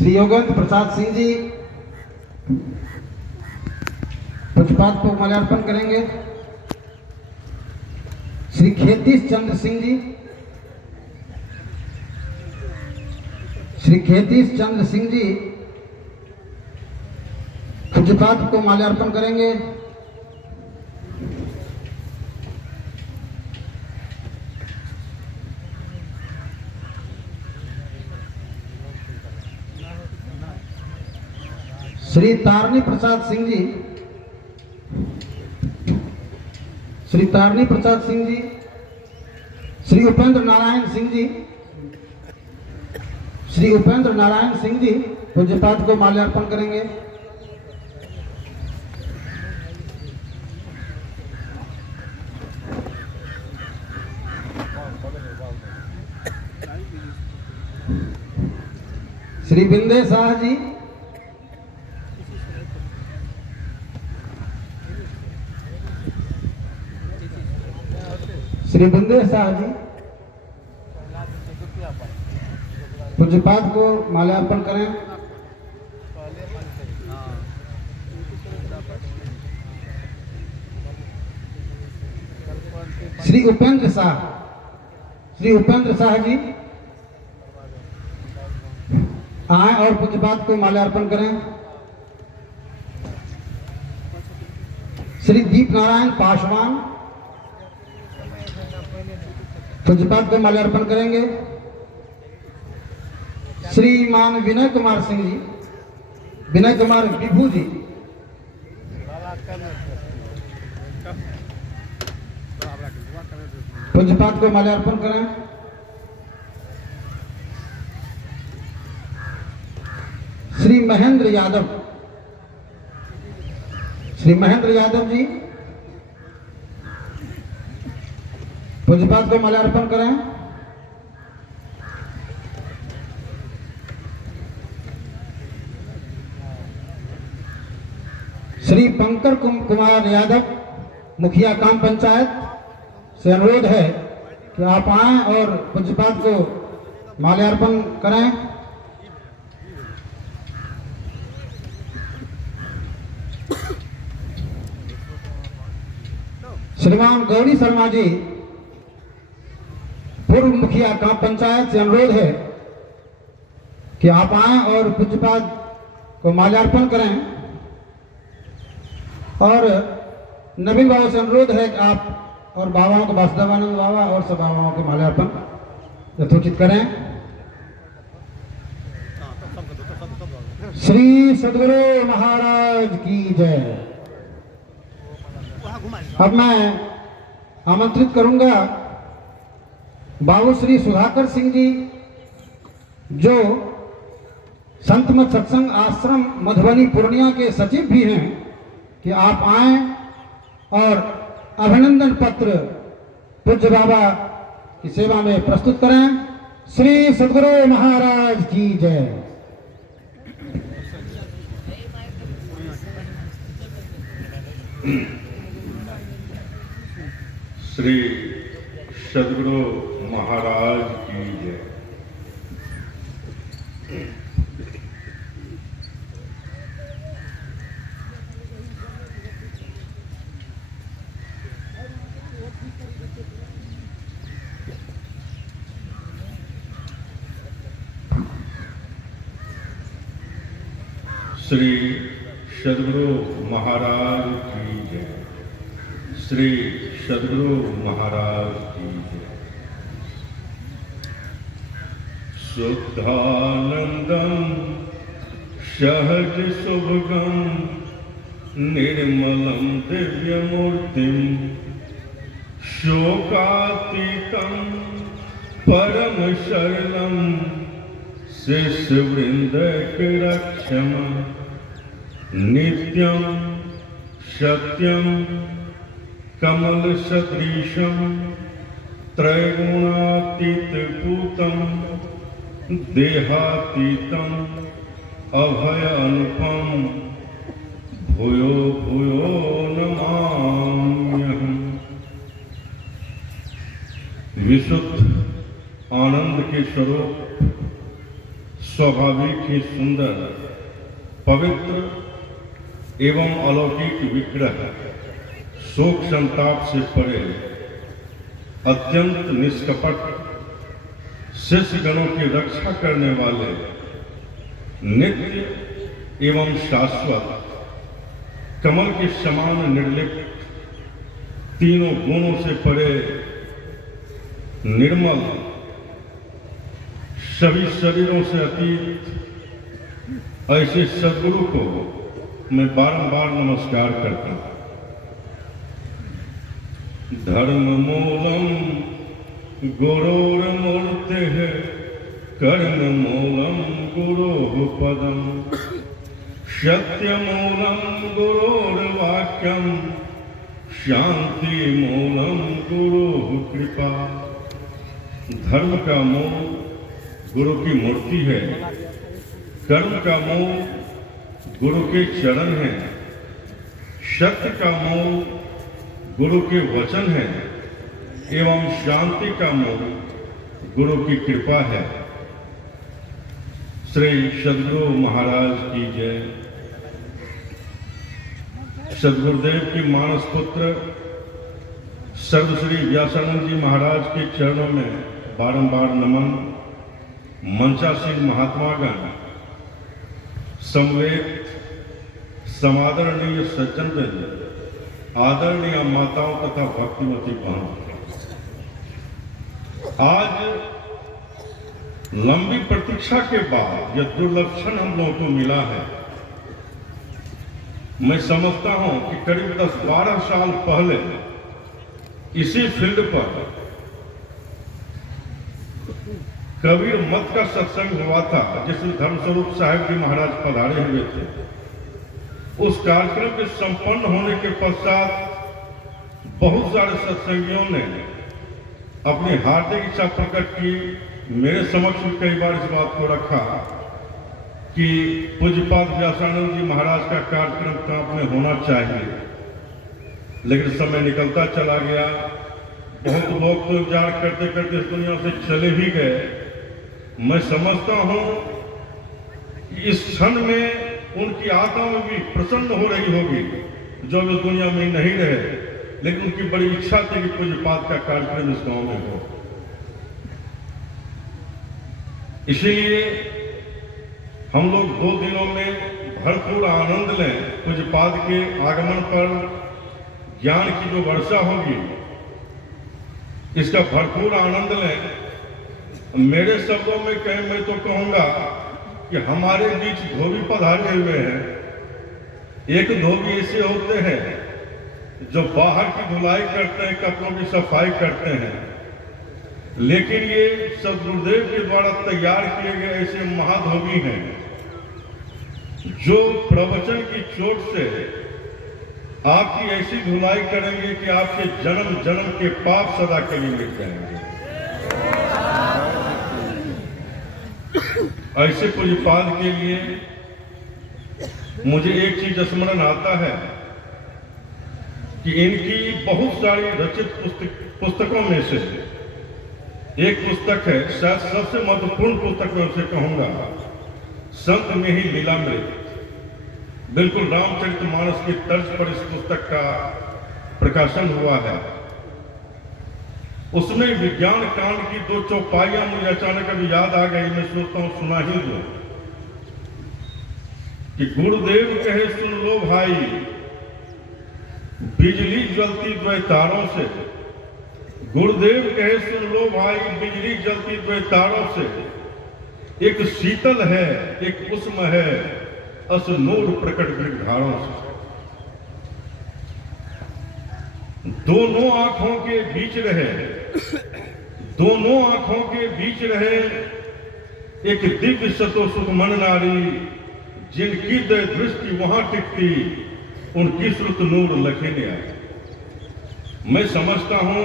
श्री योगेंद्र प्रसाद सिंह जी पुष्पात को माल्यार्पण करेंगे। श्री खेतीश चंद्र सिंह जी, श्री खेतीश चंद्र सिंह जी पुष्पात को माल्यार्पण करेंगे। श्री तारणी प्रसाद सिंह जी, श्री तारणी प्रसाद सिंह जी, श्री उपेंद्र नारायण सिंह जी, श्री उपेंद्र नारायण सिंह जी पूज्यपाद को माल्यार्पण करेंगे। श्री बिंदे शाह जी, श्री बिंदे शाह जी पूज्यपाद को माल्यार्पण करें। श्री उपेंद्र शाह, श्री उपेंद्र शाह जी आए और पूज्यपाद को माल्यार्पण करें। श्री दीप नारायण पासवान पूज्यपाद को माल्यार्पण करेंगे। श्रीमान विनय कुमार सिंह जी, विनय कुमार विभू जी पूज्यपाद को माल्यार्पण करें। श्री महेंद्र यादव, श्री महेंद्र यादव जी पूज्यपाद को माल्यार्पण करें। श्री पंकज कुमार यादव मुखिया काम पंचायत से अनुरोध है कि आप आएं और पूज्यपाद को माल्यार्पण करें। श्रीमान गौरी शर्मा जी पूर्व मुखिया ग्राम पंचायत से अनुरोध है कि आप आएं और पूज्यपाद को माल्यार्पण करें। और नवीन बाबा से अनुरोध है कि आप और बाबाओं को, वासुदेवानंद बाबा और सब बाबाओं को माल्यार्पण यथोचित करें। श्री सद्गुरु महाराज की जय। अब मैं आमंत्रित करूंगा बाबू श्री सुधाकर सिंह जी, जो संत मत सत्संग आश्रम मधुबनी पूर्णिया के सचिव भी हैं, कि आप आएं और अभिनंदन पत्र पूज्य बाबा की सेवा में प्रस्तुत करें। श्री सद्गुरु महाराज की जय। श्री सद्गुरु महाराज की जय। श्री सद्गुरु महाराज की जय। श्री सद्गुरु महाराज की जय। शुद्धानंदम सहज सुभगम निर्मलम दिव्यमूर्तिम शोकातीतम परम शरणम शिष्यवृंद रक्षम नित्यम सत्यम कमल सदृशम त्रैगुणातीत भूतम देहातीतम अभय अनुपम भूयो भूयो नमाम्यहम्। विशुद्ध आनंद के स्वरूप स्वाभाविक ही सुंदर, पवित्र एवं अलौकिक विग्रह, शोक संताप से परे, अत्यंत निष्कपट, शिष्य गणों की रक्षा करने वाले, नित्य एवं शाश्वत, कमल के समान निर्लिप्त, तीनों गुणों से परे, निर्मल, सभी शरीरों से अतीत, ऐसे सद्गुरु को मैं बारंबार नमस्कार करता हूं। धर्म मूलम गुरोर्मूर्ते है, कर्म मूलम गुरोः पदम, सत्य मूलम गुरोर्वाक्यम, शांति मूलम गुरोः कृपा। धर्म का मूल गुरु की मूर्ति है, कर्म का मूल गुरु के चरण है, सत्य का मूल गुरु के वचन है एवं शांति का मूल गुरु की कृपा है। श्री सद्गुरु महाराज की जय। सद्गुरुदेव की मानस पुत्र सर्वश्री व्यासानंद जी महाराज के चरणों में बारंबार नमन। मंचासीन महात्मागण, समवेत समादरणीय सज्जनवृंद, आदरणीय माताओं तथा भक्तिमती बहनों, आज लंबी प्रतीक्षा के बाद यह दुर्लभ क्षण हम लोगों को मिला है। मैं समझता हूं कि करीब 10-12 साल पहले इसी फील्ड पर कबीर मत का सत्संग हुआ था, जिसमें धर्मस्वरूप साहिब जी महाराज पधारे हुए थे। उस कार्यक्रम के संपन्न होने के पश्चात बहुत सारे सत्संगियों ने अपनी हार्दिक इच्छा प्रकट की। मेरे समक्ष भी कई बार इस बात को रखा कि पूज्यपाद व्यासानंद जी महाराज का कार्यक्रम कांप में होना चाहिए, लेकिन समय निकलता चला गया। बहुत लोग तो इंतजार करते करते इस दुनिया से चले भी गए। मैं समझता हूं कि इस क्षण में उनकी आत्मा में भी प्रसन्न हो रही होगी जो इस दुनिया में नहीं रहे, लेकिन उनकी बड़ी इच्छा थी कि पूज्यपाद का कार्यक्रम इस गांव में हो। इसीलिए हम लोग 2 दिनों में भरपूर आनंद लें। पूज्यपाद के आगमन पर ज्ञान की जो वर्षा होगी, इसका भरपूर आनंद लें। मेरे शब्दों में कहें, मैं तो कहूंगा कि हमारे बीच धोबी पधारे हुए हैं। एक धोबी ऐसे होते हैं जो बाहर की धुलाई करते हैं, कपड़ों की सफाई करते हैं, लेकिन ये सद्गुरुदेव के द्वारा तैयार किए गए ऐसे महाधोबी हैं जो प्रवचन की चोट से आपकी ऐसी धुलाई करेंगे कि आपके जन्म जन्म के पाप सदा के लिए मिट जाएंगे। ऐसे पूज्यपाद के लिए मुझे एक चीज स्मरण आता है कि इनकी बहुत सारी रचित पुस्तकों में से एक पुस्तक है, शायद सबसे महत्वपूर्ण पुस्तक मैं उसे कहूंगा, संत में ही लीलामृत। बिल्कुल रामचरितमानस की तर्ज पर इस पुस्तक का प्रकाशन हुआ है। उसमें विज्ञान कांड की 2 चौपाइयां मुझे अचानक अभी याद आ गई। मैं सोचता हूं सुना ही दूं कि गुरुदेव कहे सुन लो भाई, बिजली जलती 2 तारों से। गुरुदेव कहे सुन लो भाई, बिजली जलती 2 तारों से। एक शीतल है, एक उष्म है, अस नूर प्रकट गिरधारों से। दोनों आंखों के बीच रहे, दोनों आंखों के बीच रहे एक दिव्य सतो सुखमन नारी, जिनकी दय दृष्टि वहां टिकती, उनकी श्रुत नूर लखीने आई। मैं समझता हूं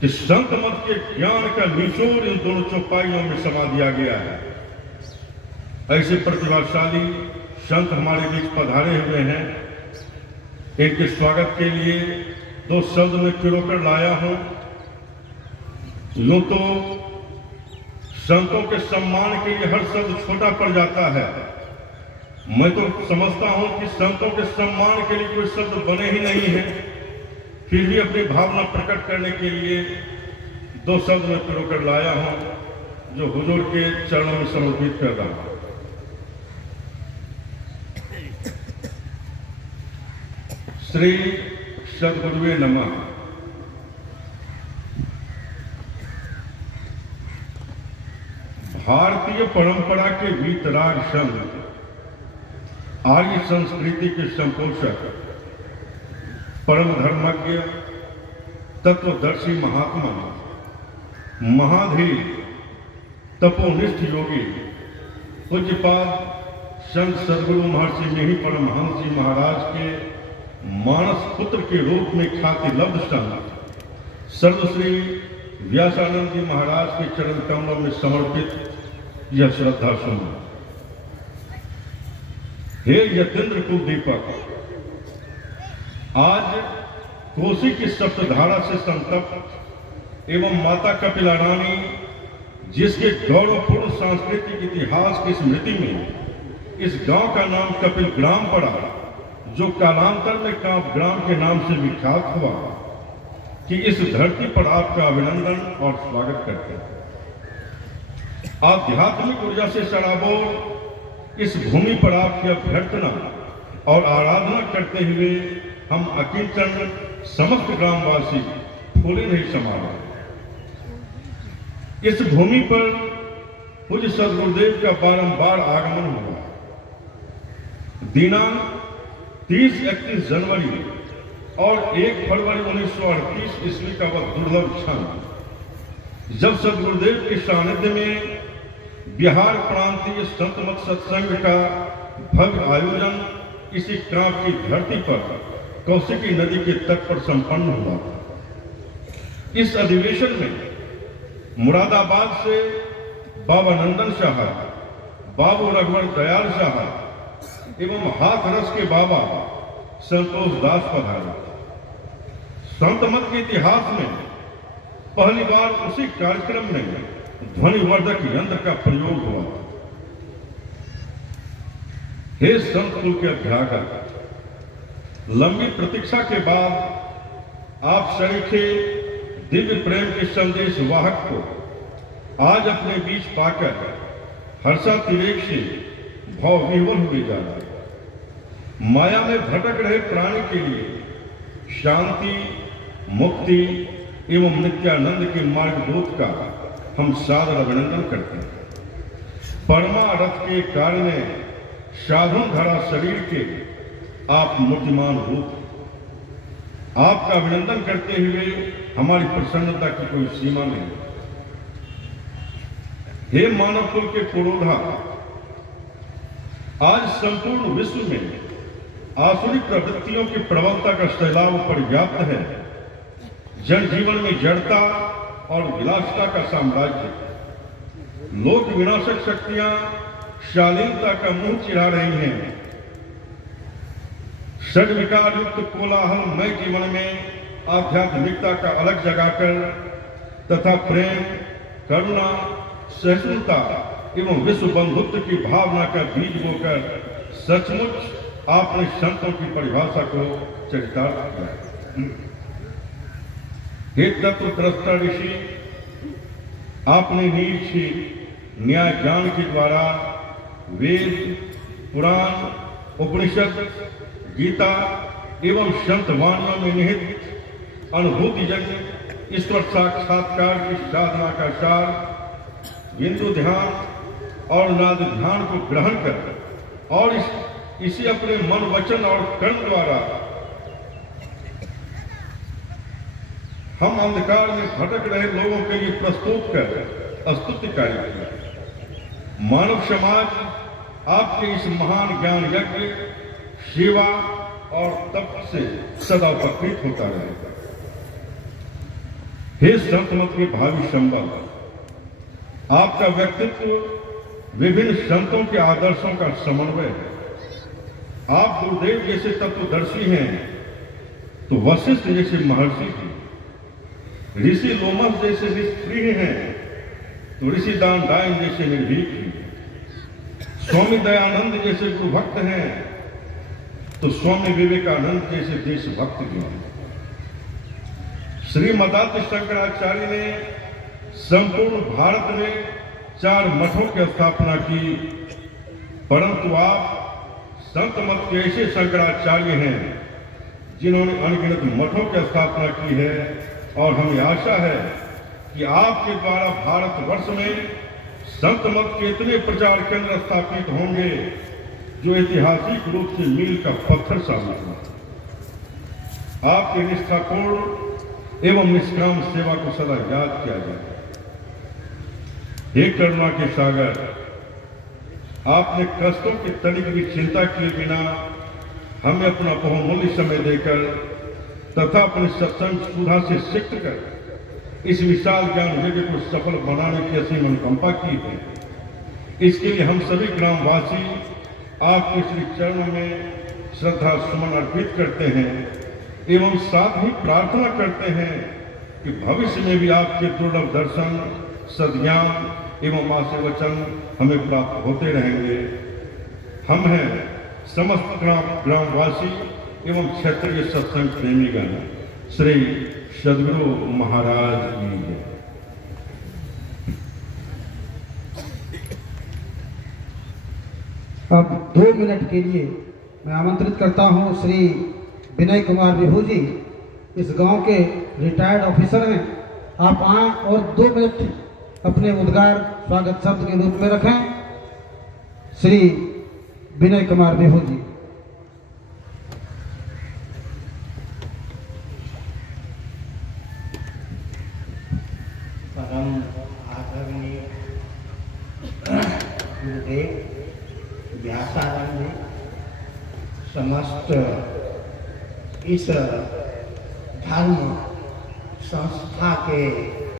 कि संत मत के ज्ञान का निचोड़ इन दोनों चौपाइयों में समा दिया गया है। ऐसे प्रतिभाशाली संत हमारे बीच पधारे हुए हैं। इनके स्वागत के लिए 2 शब्द में पिरोकर लाया हूं। यूं तो संतों के सम्मान के लिए हर शब्द छोटा पड़ जाता है। मैं तो समझता हूं कि संतों के सम्मान के लिए कोई शब्द बने ही नहीं है, फिर भी अपनी भावना प्रकट करने के लिए दो शब्द में पिरोकर लाया हूं, जो हुजूर के चरणों में समर्पित कर रहा हूं। श्री सद्गुरुवे नमः। भारतीय परंपरा के वीतराग संत, आर्य संस्कृति के संपोषक, परम धर्मज्ञ, तत्वदर्शी महात्मा, महाधीर, तपोनिष्ठ योगी, पूज्यपाद संत सद्गुरु महर्षि मेही परमहंस जी महाराज के मानस पुत्र के रूप में ख्याति लब्ध संत सर्वश्री व्यासानंद जी महाराज के चरण कमलों में समर्पित यह श्रद्धा सुमन। हे यतीन्द्र कुलदीपक, आज कोसी की सप्तधारा से संतप्त एवं माता कपिला रानी, जिसके गौरवपूर्ण सांस्कृतिक इतिहास की स्मृति में इस गांव का नाम कपिल ग्राम पड़ा, जो कालांतर में कांप ग्राम के नाम से विख्यात हुआ, कि इस धरती पर आपका अभिनंदन और स्वागत करते हैं। आध्यात्मिक ऊर्जा से सराबोर इस भूमि पर आपकी अभ्यर्थना और आराधना करते हुए हम अकिंचन समस्त ग्रामवासी फूले नहीं समा रहे। इस भूमि पर पूज्य सद्गुरुदेव का बारंबार आगमन हुआ। दिनांक 30-31 जनवरी और 1 फरवरी 1938 ईस्वी का वह दुर्लभ क्षण, जब सद्गुरुदेव के सानिध्य में बिहार प्रांतीय संत मत सत्संग का भव्य आयोजन इसी कांप की धरती पर कौशिकी नदी के तट पर संपन्न हुआ। इस अधिवेशन में मुरादाबाद से बाबा नंदन शाह, बाबू रघुवर दयाल शाह एवं हाथरस के बाबा संतोष दास पधारे। संत मत के इतिहास में पहली बार उसी कार्यक्रम में ध्वनिवर्धक यंत्र का प्रयोग हुआ। हे संत कुल के अभ्यागत, लंबी प्रतीक्षा के बाद आप सरीखे दिव्य प्रेम के संदेश वाहक को आज अपने बीच पाकर हर्षातिरेक से भाव विह्वल हुए जा रहे। माया में भटक रहे प्राणी के लिए शांति, मुक्ति एवं नित्यानंद के मार्गदूत का हम सादर अभिनंदन करते हैं। परमारथ के कारण साधुन धरा शरीर के आप मूर्तिमान रूप, आपका अभिनंदन करते हुए हमारी प्रसन्नता की कोई सीमा नहीं। हे मानव कुल के पुरोधा, आज संपूर्ण विश्व में आसुरिक प्रवृत्तियों की प्रबलता का सैलाब पर्याप्त है। जनजीवन में जड़ता और विलासिता का साम्राज्य, लोक विनाशक शक्तियां शालीनता का मुंह चिढ़ा रही हैं। षड्विकार युक्त कोलाहल नए जीवन में आध्यात्मिकता का अलग जगाकर तथा प्रेम, करुणा, सहिष्णुता एवं विश्व बंधुत्व की भावना का बीज बोकर सचमुच आपने संतों की परिभाषा को चरितार्थ किया। हे तत्वद्रष्टा ऋषि, आपने नीति न्याय ज्ञान के द्वारा वेद, पुराण, उपनिषद, गीता एवं संत वाणियों में निहित अनुभूति जन्य ईश्वर साक्षात्कार की साधना का सार, बिंदु ध्यान और नाद ध्यान को ग्रहण कर और इसी अपने मन, वचन और कर्म द्वारा हम अंधकार में भटक रहे लोगों के लिए प्रस्तुत कर स्तुति कार्य किया। मानव समाज आपके इस महान ज्ञान यज्ञ, सेवा और तप से सदा उपकृत होता रहेगा। हे संत मत के भावी संबल, आपका व्यक्तित्व विभिन्न संतों के आदर्शों का समन्वय है। आप गुरुदेव जैसे तत्वदर्शी हैं तो वशिष्ठ जैसे महर्षि हैं, ऋषि लोमस जैसे निष्क्रिय हैं तो ऋषिदान दायन जैसे निर्भीक हैं, स्वामी दयानंद जैसे गुरु भक्त हैं, तो स्वामी विवेकानंद जैसे देशभक्त भी हैं। श्री मदाति शंकराचार्य ने संपूर्ण भारत में 4 मठों की स्थापना की, परंतु आप संत मत के ऐसे शंकराचार्य हैं जिन्होंने अनगिनत मठों की स्थापना की है, और हमें आशा है कि आपके द्वारा भारतवर्ष में संत मत के इतने प्रचार केंद्र स्थापित होंगे जो ऐतिहासिक रूप से मील का पत्थर साबित होगा। आपके निष्ठापूर्ण एवं निष्काम सेवा को सदा याद किया जाए। हे करुणा के सागर, आपने कष्टों की तनिक भी चिंता किए बिना हमें अपना बहुमूल्य समय देकर तथा अपने सत्संग सुधा से सिक्त कर इस विशाल ज्ञान यज्ञ को सफल बनाने की असीम अनुकंपा की है। इसके लिए हम सभी ग्रामवासी आपके श्री चरणों में श्रद्धा सुमन अर्पित करते हैं एवं साथ ही प्रार्थना करते हैं कि भविष्य में भी आपके दुर्लभ दर्शन, सद्ज्ञान एवं आशीर्वचन हमें प्राप्त होते रहेंगे। हम हैं समस्त ग्रामवासी एवं क्षेत्रीय सत्संग प्रेमीगण। श्री सद्गुरु महाराज की जय। अब 2 मिनट के लिए मैं आमंत्रित करता हूं श्री विनय कुमार विभू जी, इस गांव के रिटायर्ड ऑफिसर हैं। आप आएं और 2 मिनट अपने उद्गार स्वागत शब्द के रूप में रखें। श्री विनय कुमार विभू जी। परम आदरणीय गुरुदेव व्यासानंद, समस्त इस धर्म संस्था के